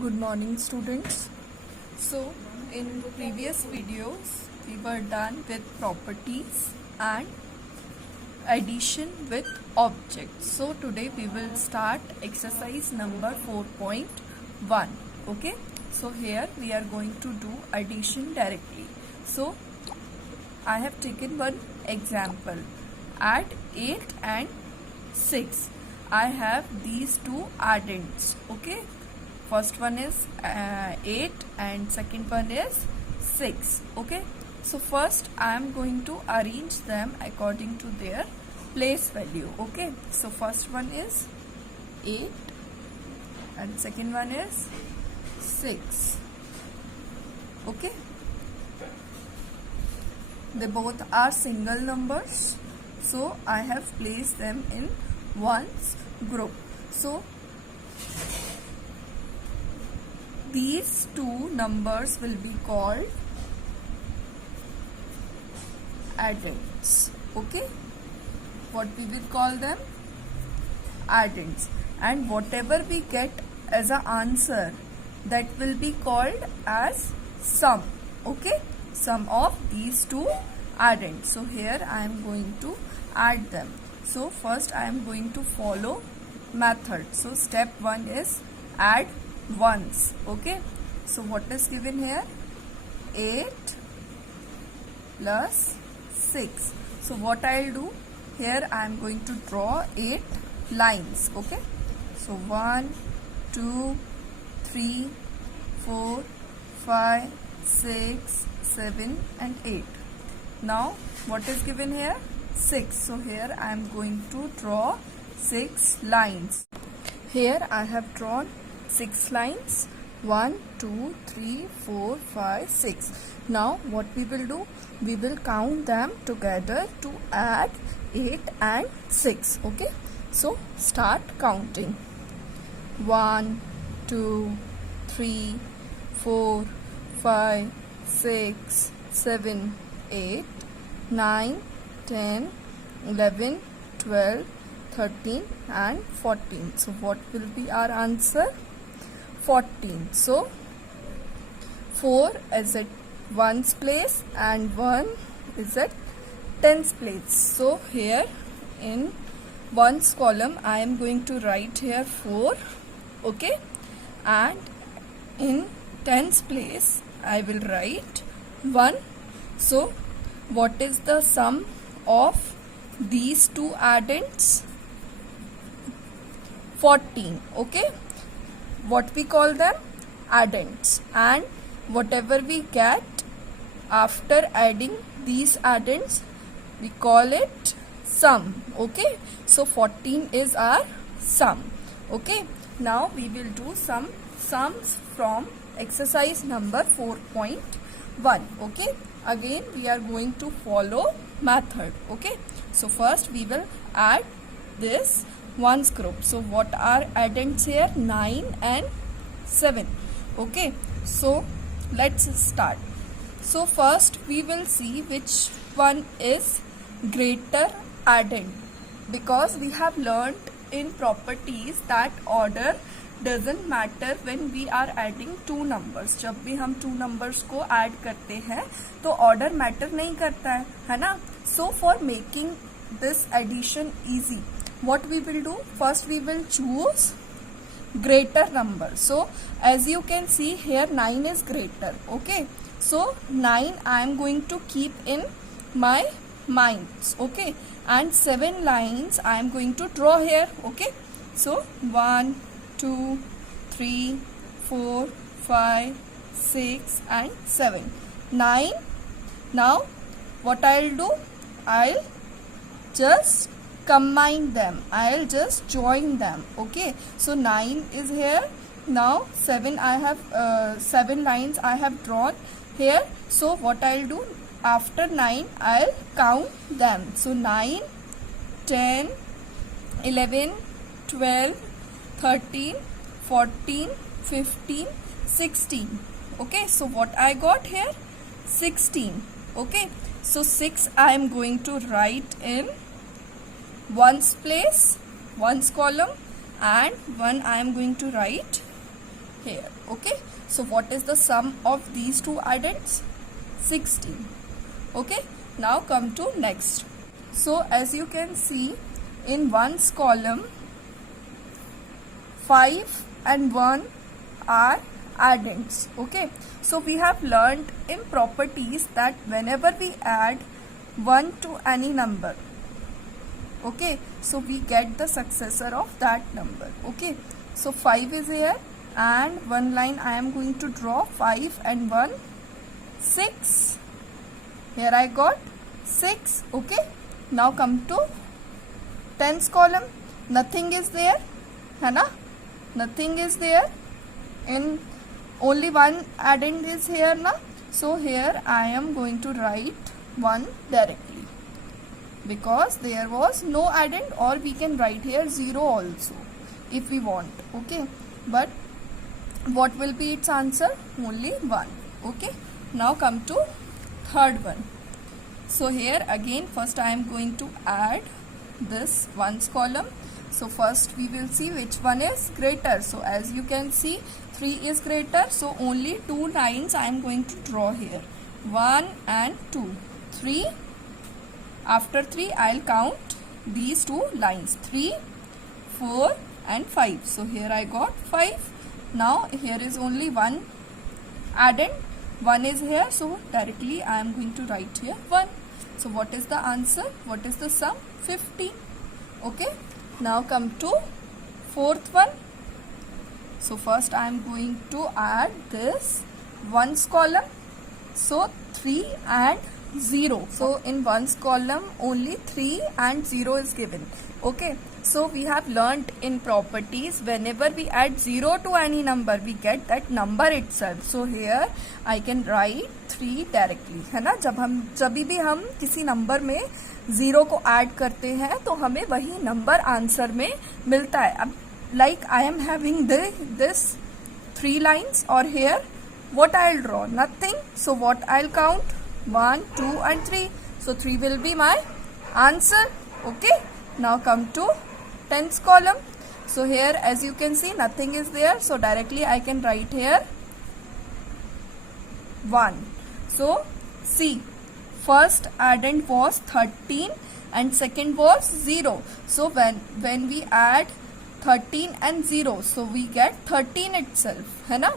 Good morning, students. So in previous videos we were done with properties and addition with objects. So today we will start exercise number 4.1. Okay, so here we are going to do addition directly. So I have taken one example. Add 8 and 6. I have these two addends. Okay, first one is 8 and second one is 6. Okay, so first I am going to arrange them according to their place value. Okay, so first one is 8 and second one is 6. Okay, they both are single numbers, so I have placed them in ones group. So these two numbers will be called addends. Okay, what we will call them? Addends. And whatever we get as an answer, that will be called as sum. Okay, sum of these two addends. So here I am going to add them. So first I am going to follow method. So step 1 is add ones. Okay, so what is given here? 8 plus 6. So what I'll do here, I am going to draw 8 lines. Okay, so 1 2 3 4 5 6 7 and 8. Now what is given here? 6. So here I am going to draw 6 lines. Here I have drawn 6 lines. 1 2 3 4 5 6. Now what we will do? We will count them together to add 8 and 6. Okay, so start counting. 1 2 3 4 5 6 7 8 9 10 11 12 13 and 14. So what will be our answer? 14. So 4 is at 1's place and 1 is at 10's place. So here in 1's column I am going to write here 4. Okay, and in 10's place I will write 1. So what is the sum of these two addends? 14. Okay, what we call them? Addends. And whatever we get after adding these addends, we call it sum. Okay, so 14 is our sum. Okay, now we will do some sums from exercise number 4.1. Okay, again we are going to follow method. Okay, so first we will add this ones group. So what are addends here? 9 and 7. Okay, so let's start. So first we will see which one is greater addend, because we have learned in properties that order doesn't matter when we are adding two numbers. जब भी हम two numbers को add करते हैं तो order matter नहीं करता है ना? So for making this addition easy, what we will do? First we will choose greater number. So as you can see here, 9 is greater. Okay, so 9 I am going to keep in my mind. Okay, and 7 lines I am going to draw here. Okay, so 1 2 3 4 5 6 and 7 9. Now what I'll do? I'll just combine them. I'll just join them. Okay, so 9 is here. Now 7 I have 7 lines I have drawn here. So what I'll do? After 9 I'll count them. So 9 10 11 12 13 14 15 16. Okay, so what I got here? 16. Okay, so 6 I am going to write in ones place, ones column, and 1 I am going to write here. Okay, so what is the sum of these two addends? 16. Okay, now come to next. So as you can see, in ones column 5 and 1 are addends. Okay, so we have learned in properties that whenever we add 1 to any number, okay, so we get the successor of that number. Okay, so 5 is here, and one line I am going to draw. 5 and 1, 6. Here I got 6. Okay, now come to tens column. Nothing is there, है ना? Nothing is there. In only one addend is here na. So here I am going to write 1 directly, because there was no addend, or we can write here 0 also if we want. Okay, but what will be its answer? Only 1. Okay, now come to third one. So here again, first I am going to add this ones column. So first we will see which one is greater. So as you can see, 3 is greater, so only 2 lines I am going to draw here. 1 and 2. 3. After 3 I'll count these 2 lines. 3, 4 and 5. So here I got 5. Now here is only one addend. 1 is here, so directly I am going to write here 1. So what is the answer? What is the sum? 15. Okay, now come to fourth one. So first I am going to add this ones column. So 3 and 0. So in ones column only 3 and 0 is given. Okay, so we have learnt in properties, whenever we add 0 to any number, we get that number itself. So here I can write 3 directly, है ना? जब भी हम किसी number में 0 को add करते हैं तो हमें वही नंबर आंसर में मिलता है. अब like I am having this 3 lines, or here what I'll draw? Nothing. So what I'll count? 1, 2 and 3. So 3 will be my answer. Okay, now come to tens column. So here as you can see, nothing is there, so directly I can write here 1. So see, first addend was 13 and second was 0. So when we add 13 and 0, so we get 13 itself, है ना?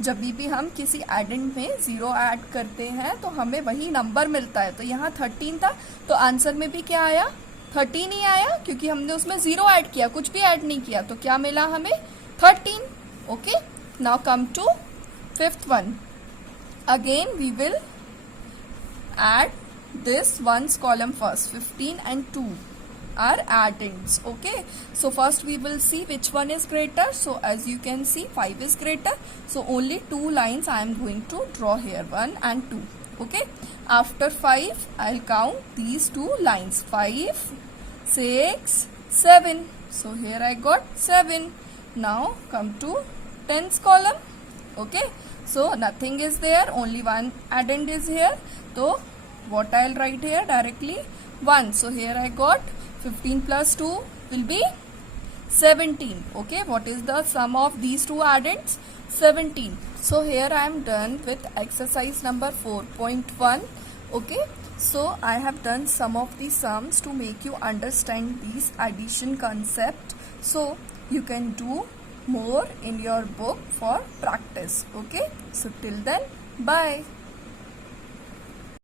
जब भी हम किसी addend में 0 add करते हैं तो हमें वही नंबर मिलता है. तो यहाँ 13 था, तो आंसर में भी क्या आया? 13 ही आया, क्योंकि हमने उसमें 0 ऐड किया, कुछ भी ऐड नहीं किया. तो क्या मिला हमें? 13. Okay, now come to fifth one. Again we will add this ones column first. 15 and 2 are addends. Okay, so first we will see which one is greater. So as you can see, 5 is greater, so only 2 lines I am going to draw here, 1 and 2. Okay, after 5 I'll count these 2 lines, 5, 6, 7. So here I got 7. Now come to tens column. Okay, so nothing is there, only one addend is here. So what I'll write here? Directly 1. So here I got 15 plus 2 will be 17. Okay, what is the sum of these two addends? 17. So here I am done with exercise number 4.1. Okay, so I have done some of the sums to make you understand these addition concept, so you can do more in your book for practice. Okay, so till then, bye.